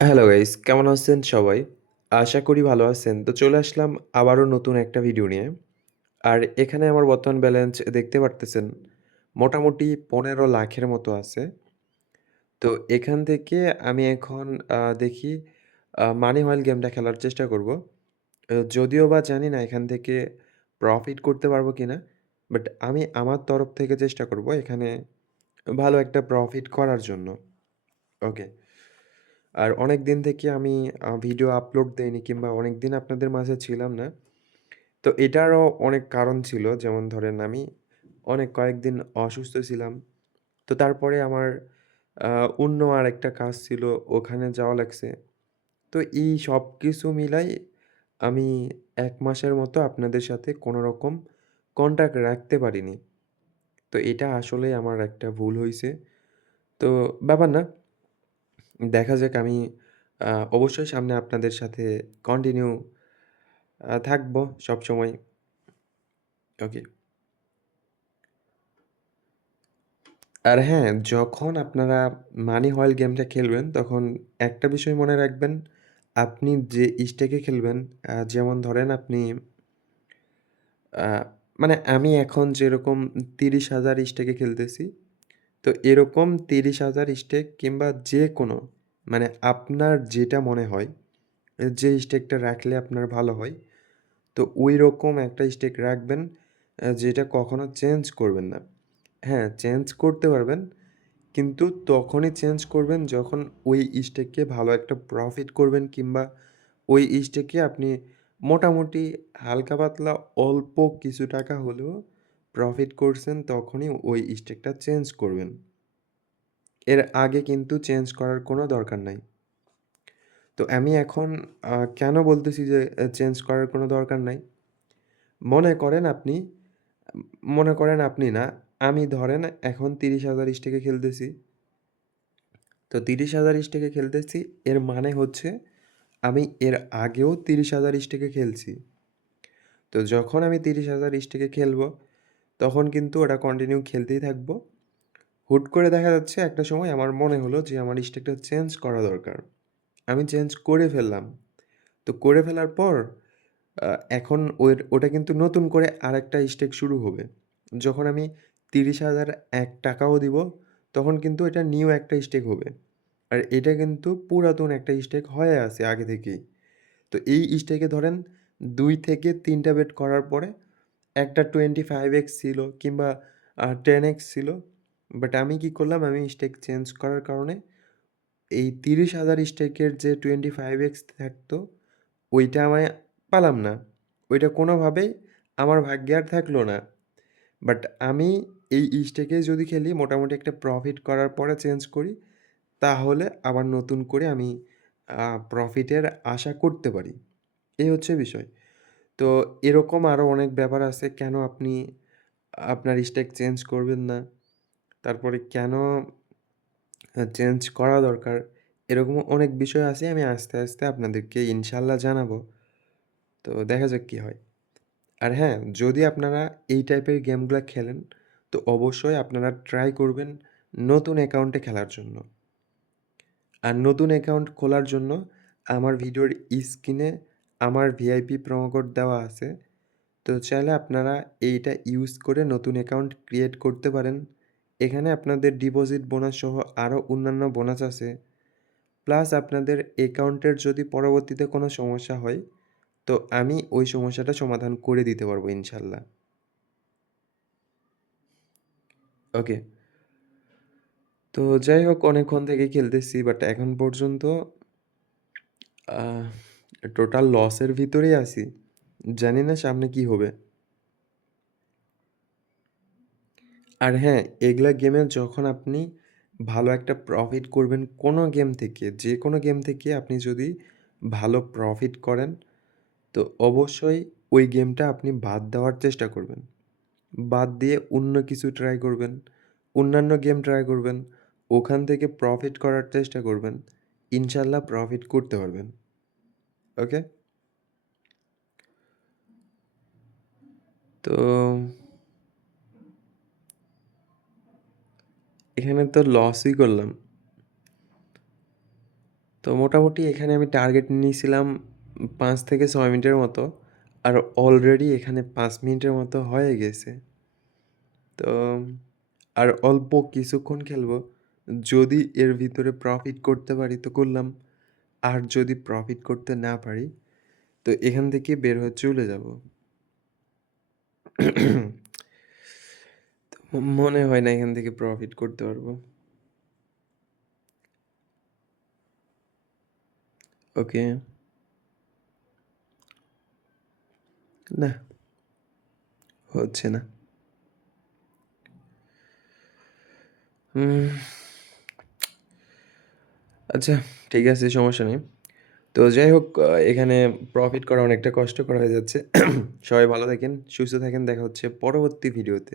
Hello guys, কেমন আছেন সবাই? আশা করি ভালো আছেন। তো চলে আসলাম আবারও নতুন একটা ভিডিও নিয়ে। আর এখানে আমার বর্তমান ব্যালেন্স দেখতে পারতেছেন মোটামুটি ১৫,০০,০০০ এর মতো আছে। তো এখান থেকে আমি এখন দেখি মানি হয়েল গেমটা খেলার চেষ্টা করব। যদিও বা জানি না এখান থেকে প্রফিট করতে পারবো কিনা। বাট আমি আমার তরফ থেকে চেষ্টা করব এখানে ভালো একটা প্রফিট করার জন্য। ওকে। আর অনেকদিন থেকে আমি ভিডিও আপলোড দেইনি কিংবা অনেকদিন আপনাদের মাঝে ছিলাম না। তো এটারও অনেক কারণ ছিল। যেমন ধরেন আমি কয়েকদিন অসুস্থ ছিলাম। তো তারপরে আমার আ অন্য আরেকটা কাজ ছিল, ওখানে যাওয়া লাগছে। তো এই সবকিছু মিলাই আমি ১ মাসের মতো আপনাদের সাথে কোনরকম কনট্যাক্ট রাখতে পারিনি। তো এটা আসলেই আমার একটা ভুল হইছে। তো ব্যাপার না। দেখা যাক আমি অবশ্যই সামনে আপনাদের সাথে কন্টিনিউ থাকবো সবসময়। ওকে। আর হ্যাঁ, যখন আপনারা মানি হয়েল গেমটা খেলবেন, তখন একটা বিষয় মনে রাখবেন, আপনি যে স্টেকে খেলবেন, যেমন ধরেন আপনি আ মানে আমি এখন যেরকম ৩০,০০০ স্টেকে খেলতেছি, তো এরকম ৩০,০০০ স্টেক কিংবা যেকোনো মানে আপনার যেটা মনে হয়, যে স্টেকটা রাখলে আপনার ভালো হয়, তো ঐরকম একটা স্টেক রাখবেন, যেটা কখনো চেঞ্জ করবেন না। হ্যাঁ, চেঞ্জ করতে পারবেন। কিন্তু তখনই চেঞ্জ করবেন যখন ওই স্টেককে ভালো একটা প্রফিট করবেন কিংবা ওই স্টেকে আপনি মোটামুটি হালকা পাতলা অল্প কিছু টাকা হলেও প্রফিট করছেন, তখনই ওই স্টেকটা চেঞ্জ করবেন। এর আগে কিন্তু চেঞ্জ করার কোনো দরকার নাই। তো আমি এখন কেন বলতেছি যে চেঞ্জ করার কোনো দরকার নাই? মনে করেন আপনি আম মনে করেন আপনি না, আমি ধরেন এখন ৩০,০০০ স্টেকে খেলতেছি। তো ৩০,০০০ স্টেকে খেলতেছি, এর মানে হচ্ছে আমি এর আগেও ৩০,০০০ স্টেকে খেলছি। তো যখন আমি ৩০,০০০ স্টেকে খেলবো, তখন কিন্তু ওটা কন্টিনিউ খেলতেই থাকবো। হুট করে দেখা যাচ্ছে একটা সময় আমার মনে হলো যে আমার স্টেকটা চেঞ্জ করা দরকার। আমি চেঞ্জ করে ফেললাম। তো করে ফেলার পর আ এখন ওটা কিন্তু নতুন করে আরেকটা স্টেক শুরু হবে। যখন আমি ৩০,০০০ ৳১ দিব, তখন কিন্তু এটা নিউ একটা স্টেক হবে। আর এটা কিন্তু পুরাতন একটা স্টেক হয়ে আছে আগে থেকেই। তো এই স্টেকে ধরেন ২ থেকে ৩ টা বেট করার পরে একটা 25x ছিল কিংবা 10x ছিল। বাট আমি কি করলাম? আমি স্টেক চেঞ্জ করার কারণে এই ৩০,০০০ স্টেকের যে 25x থাকতো, ওইটা আমায় পালাম না। ওইটা কোনোভাবেই আমার ভাগ্যে আর থাকলো না। বাট আমি এই স্টেকে যদি খেলি মোটামুটি একটা প্রফিট করার পরে চেঞ্জ করি, তাহলে আবার নতুন করে আমি প্রফিটের আশা করতে পারি। এই হচ্ছে বিষয়। তো এরকম আরো অনেক ব্যাপার আছে কেন আপনি আপনার স্টেক চেঞ্জ করবেন না? তারপরে কেন চেঞ্জ করা দরকার? এরকমও অনেক বিষয় আছে আমি আস্তে, আস্তে আপনাদেরকে ইনশাআল্লাহ জানাবো। তো দেখা যাক কি হয়। আর হ্যাঁ, যদি আপনারা এই টাইপের গেমগুলা খেলেন, তো অবশ্যই আপনারা ট্রাই করবেন নতুন অ্যাকাউন্টে খেলার জন্য। আর নতুন অ্যাকাউন্ট খোলার জন্য আমার ভিডিওর স্ক্রিনে আমার ভিআইপি প্রোমো কোড দেওয়া আছে। তো চাইলে আপনারা এইটা ইউজ করে নতুন অ্যাকাউন্ট ক্রিয়েট করতে পারেন। এখানে আপনাদের ডিপোজিট বোনাস সহ আরও অন্যান্য বোনাস আছে। প্লাস আপনাদের অ্যাকাউন্টের যদি পরবর্তীতে কোনো সমস্যা হয়, তো আমি ওই সমস্যাটা সমাধান করে দিতে পারবো ইনশাল্লাহ। ওকে। তো যাই হোক অনেকক্ষণ থেকে খেলতেছি বাট এখন পর্যন্ত আহ টোটাল লসের ভিতরেই আছি। জানি না সামনে কি হবে। আর হ্যাঁ, এগুলা গেমে যখন আপনি ভালো একটা প্রফিট করবেন কোনো গেম থেকে, যেকোনো গেম থেকে আপনি যদি ভালো প্রফিট করেন, তো অবশ্যই ওই গেমটা আপনি বাদ দেওয়ার চেষ্টা করবেন। বাদ দিয়ে অন্য কিছু ট্রাই করবেন। অন্যান্য গেম ট্রাই করবেন। ওখান থেকে প্রফিট করার চেষ্টা করবেন। ইনশাআল্লাহ প্রফিট করতে পারবেন। ওকে? তো এখানে তো লসই করলাম। তো মোটামুটি এখানে আমি টার্গেট নিয়েছিলাম ৫ থেকে ৬ মিনিটের মতো। আর অলরেডি এখানে ৫ মিনিটের মতো হয়ে গেছে। তো আর অল্প কিছুক্ষণ খেলবো। যদি এর ভিতরে প্রফিট করতে পারি তো করলাম। আর যদি প্রফিট করতে না পারি তো এখান থেকে বের হয়ে চলে যাবো। তো মনে হয় না এখান থেকে প্রফিট করতে পারবো। ওকে। না, হচ্ছে না। হুম, আচ্ছা, ঠিক আছে, সমস্যা নেই। তো যাই হোক, এখানে প্রফিট করা অনেকটা কষ্টকর হয়ে যাচ্ছে। সবাই ভালো থাকেন, সুস্থ থাকেন। দেখা হচ্ছে পরবর্তী ভিডিওতে।